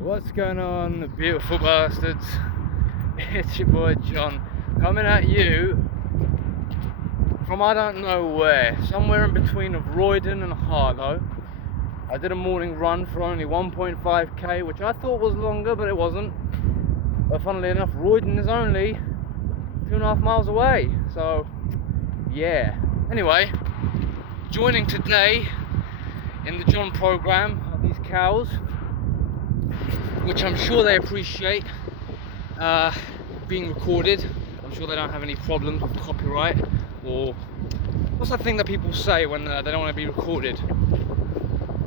What's going on, beautiful bastards? It's your boy John, coming at you from I don't know where, somewhere in between of Roydon and Harlow. I did a morning run for only 1.5k, which I thought was longer, but it wasn't. But funnily enough, Roydon is only 2.5 miles away, so yeah. Anyway, joining today in the John program are these cows, which I'm sure they appreciate being recorded. I'm sure they don't have any problems with copyright, or what's that thing that people say when they don't want to be recorded?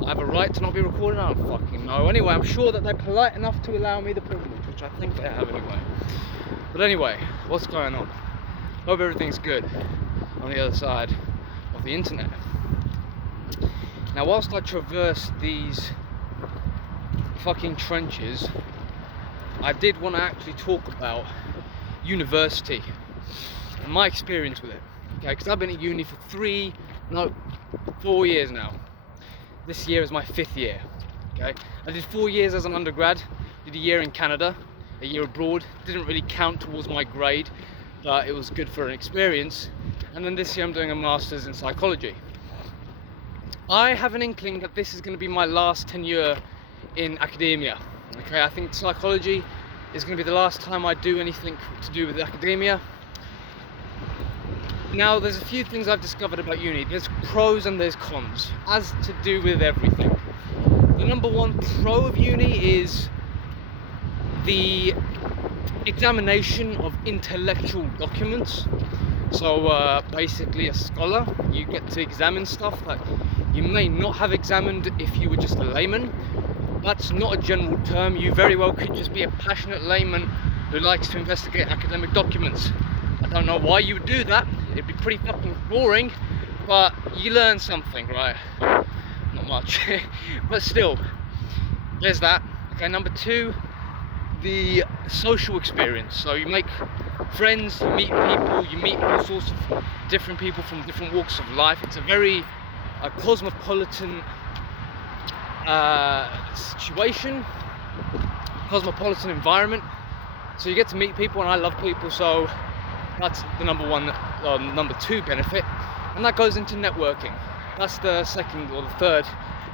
I have a right to not be recorded? I don't fucking know. Anyway, I'm sure that they're polite enough to allow me the privilege, which I think they have anyway. But anyway, what's going on? Hope everything's good on the other side of the internet. Now, whilst I traverse these fucking trenches, I did want to actually talk about university and my experience with it. Okay, because I've been at uni for 4 years now. This year is my 5th year. Okay, I did 4 years as an undergrad, did a year in Canada, a year abroad. Didn't really count towards my grade, but it was good for an experience. And then this year I'm doing a master's in psychology. I have an inkling that this is going to be my last tenure in academia. Okay, I think psychology is going to be the last time I do anything to do with academia. Now, there's a few things I've discovered about uni. There's pros and there's cons, as to do with everything. The number one pro of uni is the examination of intellectual documents. So basically, a scholar, you get to examine stuff that you may not have examined if you were just a layman. That's not a general term. You very well could just be a passionate layman who likes to investigate academic documents. I don't know why you would do that. It'd be pretty fucking boring, but you learn something, right? Not much, but still, there's that. Okay, number two, the social experience. So you make friends, you meet people, you meet all sorts of different people from different walks of life. It's a very cosmopolitan situation, cosmopolitan environment. So you get to meet people, and I love people, so that's the number two benefit, and that goes into networking. That's the second or the third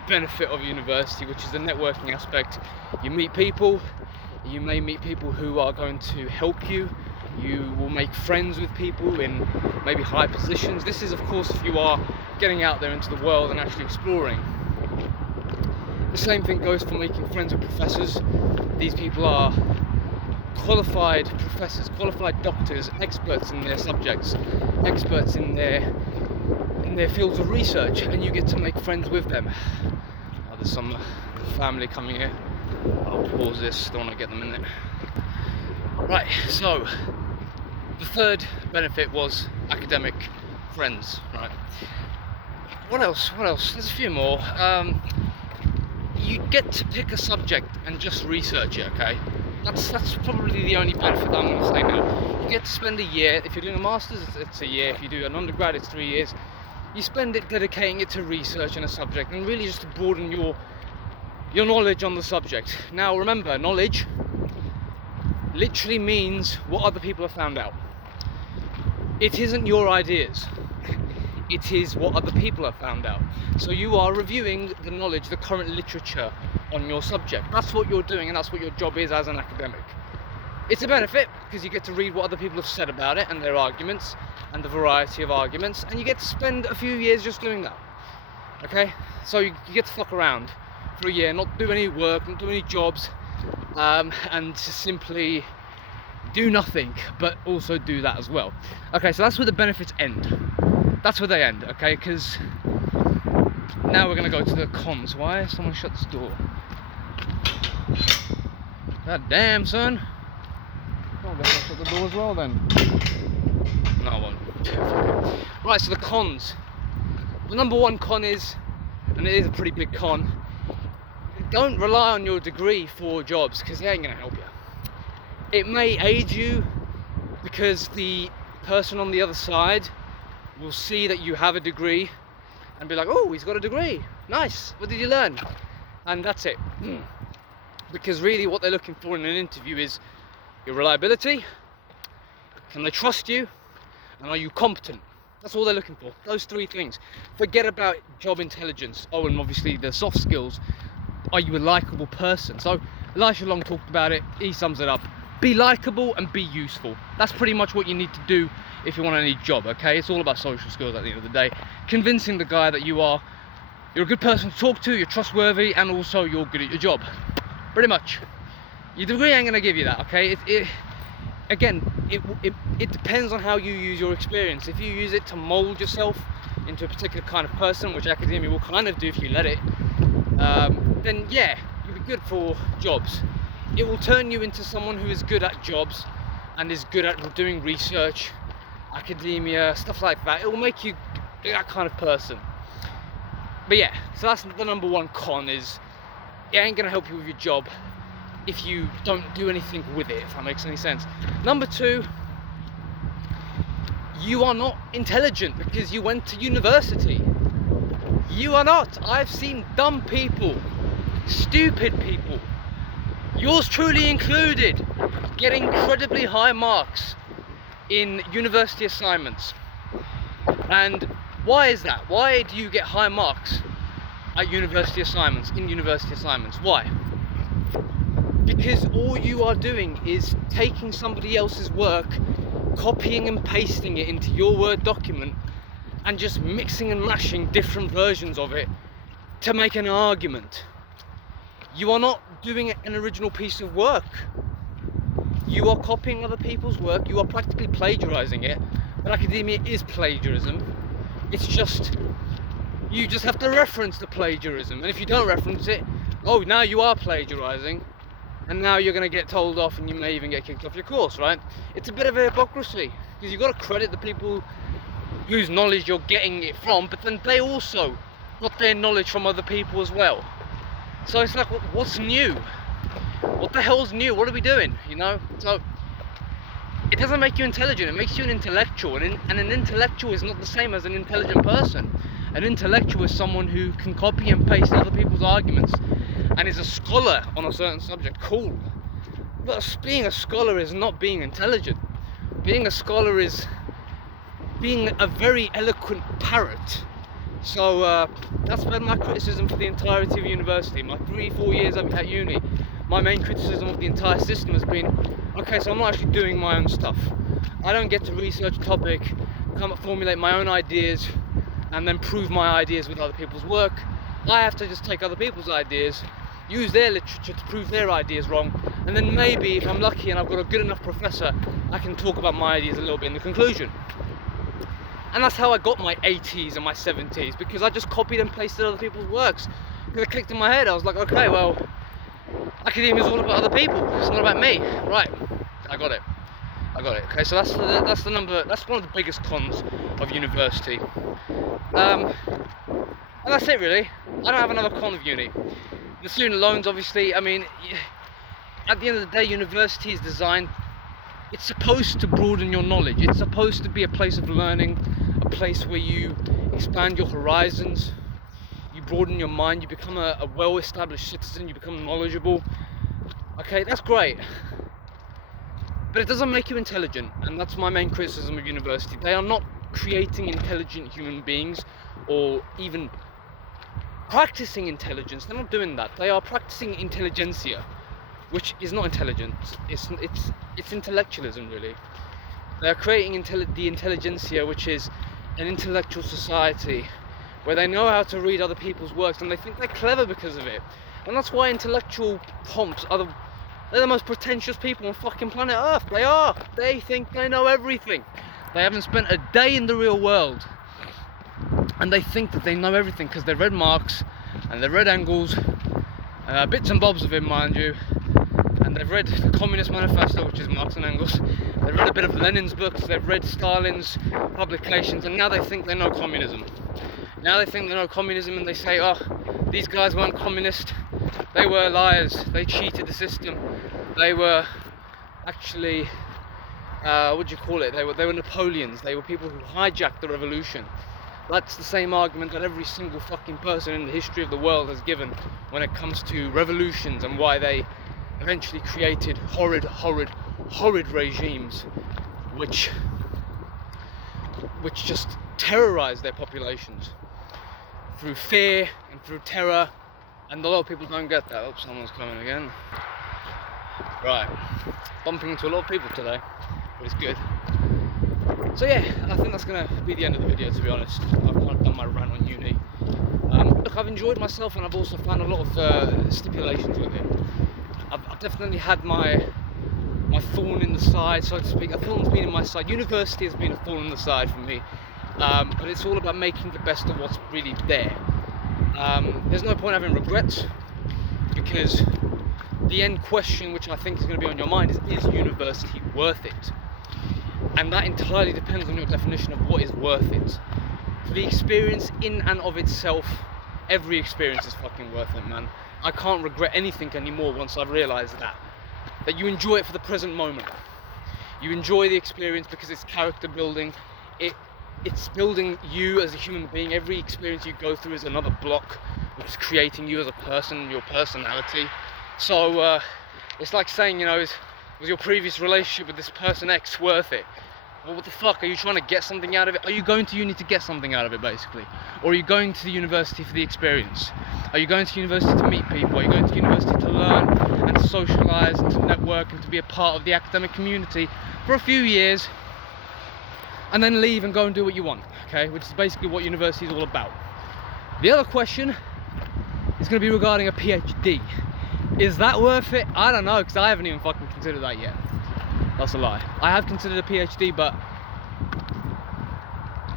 benefit of university, which is the networking aspect. You meet people, you may meet people who are going to help you. You will make friends with people in maybe high positions. This is, of course, if you are getting out there into the world and actually exploring. The same thing goes for making friends with professors. These people are qualified professors, qualified doctors, experts in their subjects, experts in their fields of research, and you get to make friends with them. Oh, there's some family coming here. I'll pause this, don't want to get them in there. Right, so the third benefit was academic friends, right? What else? There's a few more. You get to pick a subject and just research it, okay? That's probably the only benefit that I'm going to say now. You get to spend a year. If you're doing a master's, it's a year. If you do an undergrad, it's 3 years. You spend it dedicating it to research in a subject, and really just to broaden your knowledge on the subject. Now remember, knowledge literally means what other people have found out. It isn't your ideas. It is what other people have found out. So you are reviewing the knowledge, the current literature on your subject. That's what you're doing, and that's what your job is as an academic. It's a benefit because you get to read what other people have said about it and their arguments and the variety of arguments, and you get to spend a few years just doing that. Okay? So you get to fuck around for a year, not do any work, not do any jobs, and just simply do nothing, but also do that as well. Okay, so that's where the benefits end. That's where they end, okay? Because now we're going to go to the cons. Why? Someone shut this door. God damn, son. Oh, I guess I'll shut the door as well then. No, I won't. Right, so the cons. The number one con is, and it is a pretty big con, don't rely on your degree for jobs, because they ain't going to help you. It may aid you because the person on the other side will see that you have a degree and be like, oh, he's got a degree, nice, what did you learn? And that's it. Because really what they're looking for in an interview is your reliability, can they trust you, and are you competent? That's all they're looking for, those three things. Forget about job intelligence. Oh, and obviously the soft skills. Are you a likable person? So Elisha Long talked about it, he sums it up. Be likable and be useful. That's pretty much what you need to do if you want any job, okay? It's all about social skills at the end of the day. Convincing the guy that you're a good person to talk to, you're trustworthy, and also you're good at your job. Pretty much. Your degree ain't gonna give you that, okay? It depends on how you use your experience. If you use it to mold yourself into a particular kind of person, which academia will kind of do if you let it, then yeah, you'll be good for jobs. It will turn you into someone who is good at jobs and is good at doing research, academia, stuff like that. It will make you that kind of person. But yeah, so that's the number one con, is it ain't gonna help you with your job if you don't do anything with it, if that makes any sense. Number two, you are not intelligent because you went to university. You are not. I've seen dumb people, stupid people, yours truly included, get incredibly high marks in university assignments. And why is that? Why do you get high marks at university assignments, in university assignments? Why? Because all you are doing is taking somebody else's work, copying and pasting it into your Word document, and just mixing and mashing different versions of it to make an argument. You are not doing an original piece of work. You are copying other people's work. You are practically plagiarizing it. But academia is plagiarism. It's just, you just have to reference the plagiarism. And if you don't reference it, oh, now you are plagiarizing. And now you're going to get told off, and you may even get kicked off your course, right? It's a bit of a hypocrisy, because you've got to credit the people whose knowledge you're getting it from, but then they also got their knowledge from other people as well. So it's like, what's new? What the hell's new? What are we doing? You know? So it doesn't make you intelligent. It makes you an intellectual, and an intellectual is not the same as an intelligent person. An intellectual is someone who can copy and paste other people's arguments and is a scholar on a certain subject. Cool. But being a scholar is not being intelligent. Being a scholar is being a very eloquent parrot. So that's been my criticism for the entirety of university. My 3-4 years at uni, my main criticism of the entire system has been, okay, so I'm not actually doing my own stuff. I don't get to research a topic, come up, formulate my own ideas, and then prove my ideas with other people's work. I have to just take other people's ideas, use their literature to prove their ideas wrong, and then maybe, if I'm lucky and I've got a good enough professor, I can talk about my ideas a little bit in the conclusion. And that's how I got my 80s and my 70s, because I just copied and pasted other people's works. Because it clicked in my head, I was like, okay, well, academia is all about other people, it's not about me. Right, I got it. Okay, so that's one of the biggest cons of university. And that's it really. I don't have another con of uni. The student loans, obviously, I mean, at the end of the day, university is designed, it's supposed to broaden your knowledge. It's supposed to be a place of learning, a place where you expand your horizons, you broaden your mind, you become a well-established citizen, you become knowledgeable. Okay, that's great. But it doesn't make you intelligent, and that's my main criticism of university. They are not creating intelligent human beings, or even practicing intelligence. They're not doing that. They are practicing intelligentsia, which is not intelligence. It's intellectualism, really. They are creating the intelligentsia, which is an intellectual society where they know how to read other people's works, and they think they're clever because of it. And that's why intellectual pomps they're the most pretentious people on fucking planet Earth. They are. They think they know everything. They haven't spent a day in the real world, and they think that they know everything because they've read Marx and they've read Engels, bits and bobs of him, mind you, and they've read the Communist Manifesto, which is Marx and Engels. They've read a bit of Lenin's books, they've read Stalin's publications, and now they think they know communism. Now they think they know communism, and they say, oh, these guys weren't communist, they were liars, they cheated the system, they were actually, what do you call it, they were Napoleons, they were people who hijacked the revolution. That's the same argument that every single fucking person in the history of the world has given when it comes to revolutions and why they eventually created horrid regimes which just terrorize their populations through fear and through terror, and a lot of people don't get that. Oh, someone's coming again. Right, bumping into a lot of people today, but it's good. So yeah, I think that's going to be the end of the video, to be honest. I've kind of done my rant on uni. Look, I've enjoyed myself, and I've also found a lot of stipulations with it. I've definitely had my thorn in the side, so to speak. A thorn's been in my side. University has been a thorn in the side for me. But it's all about making the best of what's really there. There's no point having regrets, because the end question, which I think is going to be on your mind, is university worth it? And that entirely depends on your definition of what is worth it. For the experience in and of itself, every experience is fucking worth it, man. I can't regret anything anymore once I've realised that you enjoy it for the present moment. You enjoy the experience because it's character building. It's building you as a human being. Every experience you go through is another block which is creating you as a person, your personality. So it's like saying, you know, was your previous relationship with this person X worth it? Well, what the fuck? Are you trying to get something out of it? Are you going to uni to get something out of it, basically? Or are you going to the university for the experience? Are you going to university to meet people? Are you going to university to learn and to socialise and to network and to be a part of the academic community for a few years and then leave and go and do what you want, okay? Which is basically what university is all about. The other question is going to be regarding a PhD. Is that worth it? I don't know, because I haven't even fucking considered that yet. That's a lie. I have considered a PhD, but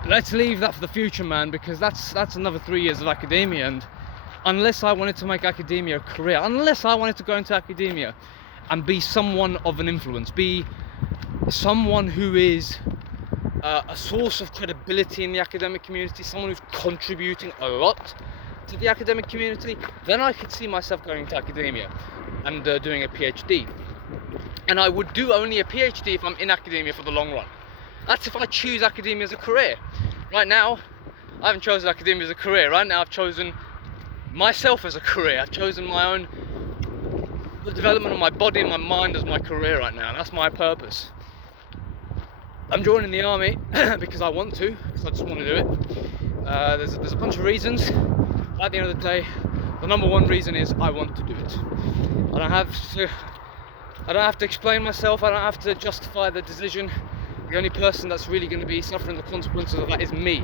let's leave that for the future, man, because that's another 3 years of academia, and unless I wanted to make academia a career, unless I wanted to go into academia and be someone of an influence, be someone who is a source of credibility in the academic community, someone who's contributing a lot to the academic community, then I could see myself going into academia and doing a PhD. And I would do only a PhD if I'm in academia for the long run. That's if I choose academia as a career. Right now, I haven't chosen academia as a career. Right now, I've chosen myself as a career. I've chosen my own, the development of my body and my mind as my career right now. And that's my purpose. I'm joining the army because I want to, because I just want to do it. There's a bunch of reasons. At the end of the day, the number one reason is I want to do it. I don't have to explain myself. I don't have to justify the decision. The only person that's really going to be suffering the consequences of that is me.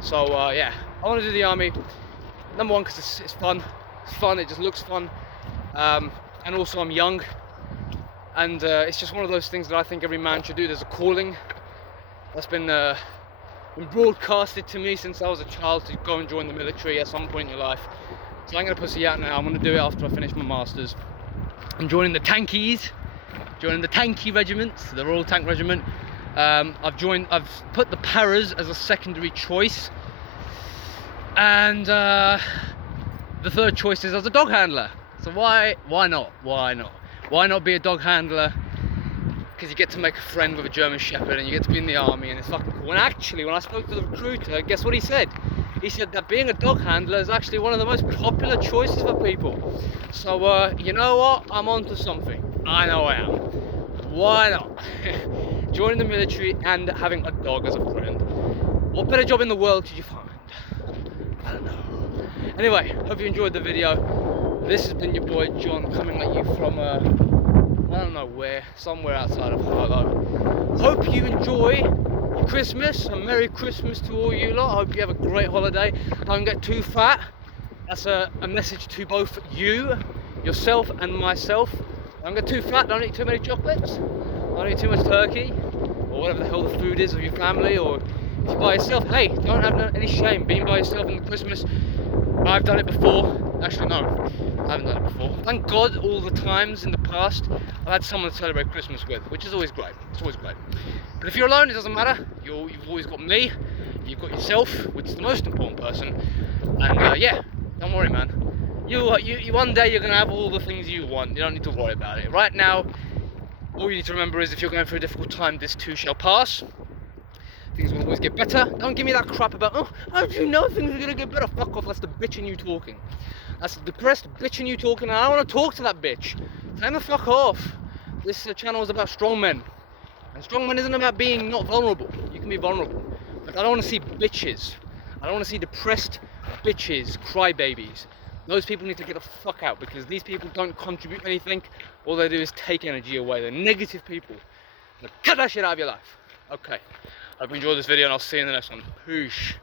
So yeah, I want to do the army. Number one, because it's fun. It's fun. It just looks fun. And also I'm young. And it's just one of those things that I think every man should do. There's a calling that's been broadcasted to me since I was a child to go and join the military at some point in your life. So I'm going to pussy out now. I'm going to do it after I finish my masters. I'm joining the tankies, joining the tanky regiment, the Royal Tank Regiment. I've put the paras as a secondary choice, and the third choice is as a dog handler. So why not? Why not be a dog handler? Because you get to make a friend with a German Shepherd, and you get to be in the army, and it's fucking cool. And actually, when I spoke to the recruiter, guess what he said? He said that being a dog handler is actually one of the most popular choices for people. So, you know what? I'm onto something. I know I am. Why not? Joining the military and having a dog as a friend. What better job in the world could you find? I don't know. Anyway, hope you enjoyed the video. This has been your boy John, coming at you from I don't know where, somewhere outside of Harlow. Hope you enjoy your Christmas. A Merry Christmas to all you lot. I hope you have a great holiday. Don't get too fat. That's a message to both you, yourself and myself. Don't get too fat, don't eat too many chocolates, don't eat too much turkey, or whatever the hell the food is of your family, or if you're by yourself, hey, don't have any shame being by yourself in Christmas. I've done it before. Actually, no, I haven't done it before. Thank God all the times in the past I've had someone to celebrate Christmas with, which is always great. It's always great. But if you're alone, it doesn't matter. You've always got me, you've got yourself, which is the most important person. And yeah, don't worry, man. You one day you're gonna have all the things you want. You don't need to worry about it. Right now, all you need to remember is if you're going through a difficult time, this too shall pass. Things will always get better. Don't give me that crap about, oh, how do you know things are gonna get better? Fuck off, that's the bitch in you talking. That's the depressed bitch in you talking, and I don't want to talk to that bitch. Tell them to fuck off. This channel is about strong men. And strong men isn't about being not vulnerable. You can be vulnerable. But I don't want to see bitches. I don't want to see depressed bitches, crybabies. Those people need to get the fuck out, because these people don't contribute anything. All they do is take energy away. They're negative people. Cut that shit out of your life. Okay. I hope you enjoyed this video, and I'll see you in the next one. Peace.